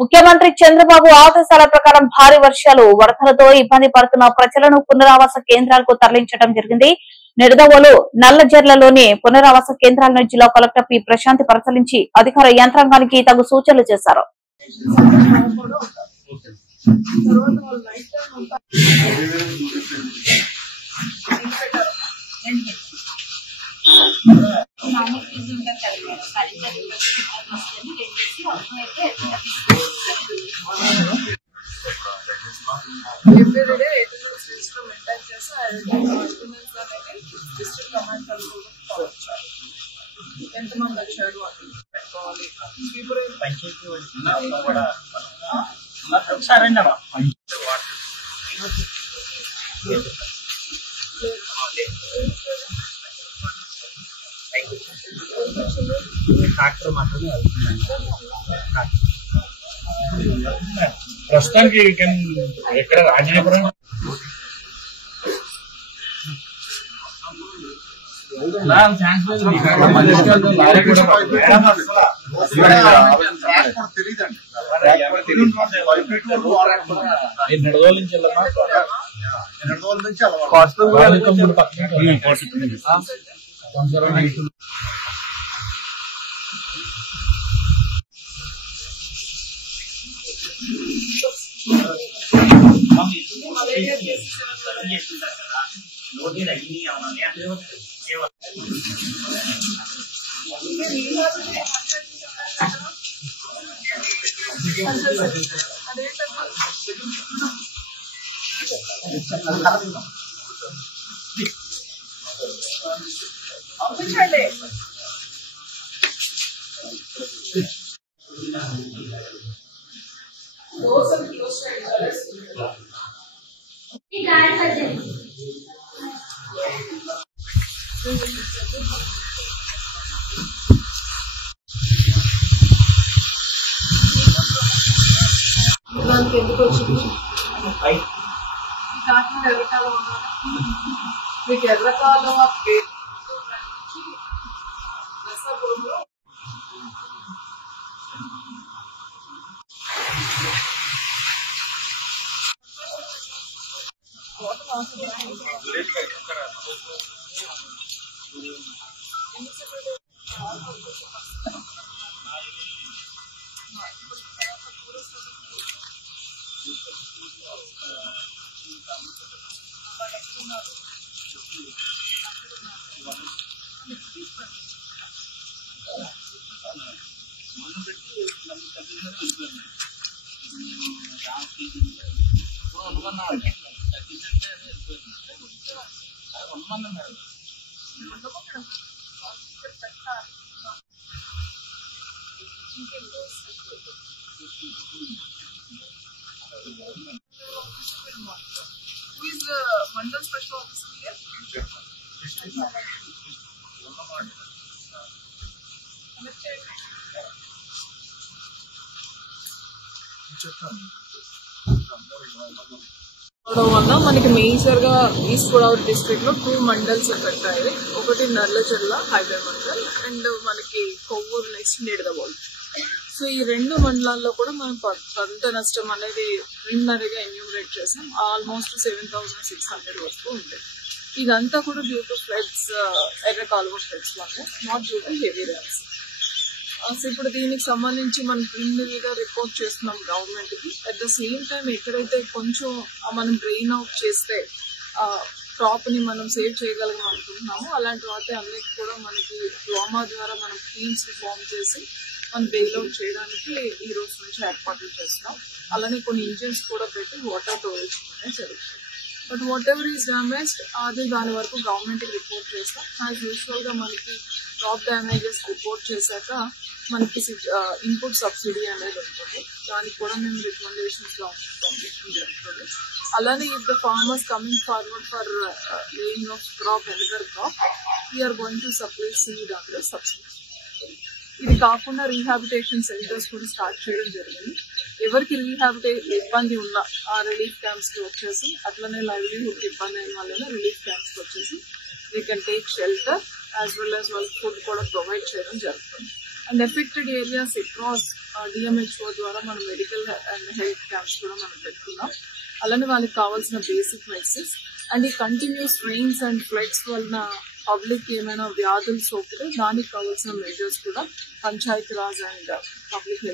ముఖ్యమంత్రి చంద్రబాబు ఆదేశాల ప్రకారం భారీ వర్షాలు వరదలతో ఇబ్బంది పడుతున్న ప్రజలను పునరావాస కేంద్రాలకు తరలించడం జరిగింది. నిడదవోలు నల్లజర్లలోని పునరావాస కేంద్రాలను జిల్లా కలెక్టర్ పి ప్రశాంత్ పరిశీలించి అధికార యంత్రాంగానికి తగు సూచనలు చేశారు. ఎంతమంది వచ్చారు పెట్టుకోవాలి ప్రస్తుతానికి ఎక్కడ రాజనీపురం నిడదోలు నుంచి ఎందుకు వచ్చింది ఎర్రకాలం మీకు ఎర్రకాలం నర్సాపురంలో Who is the Mandal Special Officer here? వల్ల మనకి మేజర్ గా ఈస్ట్ గోదావరి డిస్ట్రిక్ట్ లో 2 మండల్స్ పెట్టాయి. ఒకటి నల్లజర్ల హైవే మండల్ అండ్ మనకి కొవ్వూరు నెక్స్ట్ నిడదవోలు. సో ఈ 2 మండలాల్లో కూడా మనం పంట నష్టం అనేది ప్రిలిమినరీగా ఎన్యూమరేట్ చేసాం. ఆల్మోస్ట్ 7,600 వరకు ఉంది. ఇదంతా కూడా డ్యూ టు ఫ్లడ్స్, ఎర్ర కాలువ ఫ్లడ్స్ వల్ల, not due to heavy rains. So ఇప్పుడు దీనికి సంబంధించి మనం ప్రిలిమినరీగా రిపోర్ట్ చేస్తున్నాం గవర్నమెంట్ కి. అట్ ద సేమ్ టైం ఎక్కడైతే కొంచెం మనం డ్రెయిన్ అవుట్ చేస్తే క్రాప్ ని మనం సేవ్ చేయగలం అనుకుంటున్నాము, అలాంటి వాటి అన్నిటి కూడా మనకి డ్రామా ద్వారా మనం టీమ్స్ ని ఫామ్ చేసి మనం బెయిల్ అవుట్ చేయడానికి ఈ రోజు నుంచి ఏర్పాట్లు చేస్తున్నాం. అలానే కొన్ని ఇంజిన్స్ కూడా పెట్టి వాటర్ ప్రొవైషన్ అనేది జరుగుతుంది. But what ever is damaged అది దాని వరకు గవర్నమెంట్కి రిపోర్ట్ చేస్తాం. యాజ్ యూజువల్గా మనకి క్రాప్ డ్యామేజెస్ రిపోర్ట్ చేశాక మనకి ఇన్పుట్ సబ్సిడీ అనేది ఉంటుంది. దానికి కూడా మేము రికమెండేషన్స్ పంపించడం జరుగుతుంది. అలానే if the farmers coming forward for laying of crop another crop, we are going to supply seed under subsidy. ఇది కాకుండా రీహాబిటేషన్ సెంటర్స్ కూడా స్టార్ట్ చేయడం జరిగింది. ఎవరికి ఇబ్బంది ఉన్న ఆ రిలీఫ్ క్యాంప్స్ కి వచ్చేసి, అట్లనే లైవ్లీహుడ్ ఇబ్బంది అయిన వాళ్ళని రిలీఫ్ క్యాంప్స్ కి వచ్చేసి they can take shelter as well as వాళ్ళకి ఫుడ్ కూడా ప్రొవైడ్ చేయడం జరుగుతుంది. And affected areas across DMHO ద్వారా మనం మెడికల్ అండ్ హెల్త్ క్యాంప్స్ కూడా మనం పెట్టుకున్నాం. అలానే వాళ్ళకి కావాల్సిన బేసిక్ మెడిసిన్స్ అండ్ ఈ కంటిన్యూస్ రెయిన్స్ అండ్ ఫ్లడ్స్ వలన పబ్లిక్ ఏమైనా వ్యాధులు సోకితే దానికి కావాల్సిన మెజర్స్ కూడా Panchayati Raj and public health